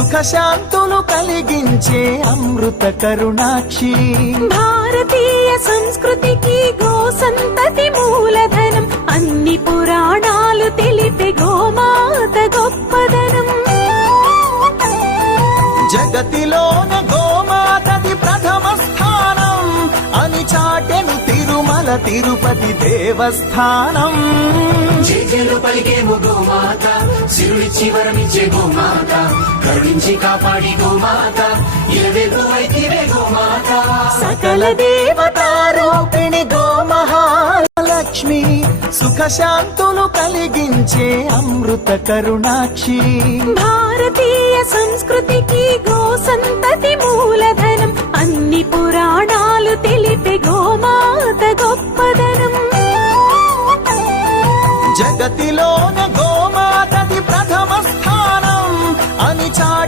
సుఖశాంతులు కలిగించే అమృత కరుణాక్షి. భారతీయ సంస్కృతికి గో సంతతి మూలధనం, అన్ని పురాణాలు తెలిపే గోమాత గొప్పదనం. జగతిలోన గోమాతది ప్రథమ స్థానం అని చాటెను తిరుమల తిరుపతి దేవస్థానం. జేజేలు పలికేము గోమాత, సిరులిచ్చి వరమిచ్చే గోమాత, కరుణించి కాపాడి గోమాత, ఇలవేలు అయితేవే గోమాత. సకల దేవతారూపిణి గోమహాలక్ష్మి, సుఖశాంతులు కలిగించే అమృత కరుణాక్షి. భారతీయ సంస్కృతి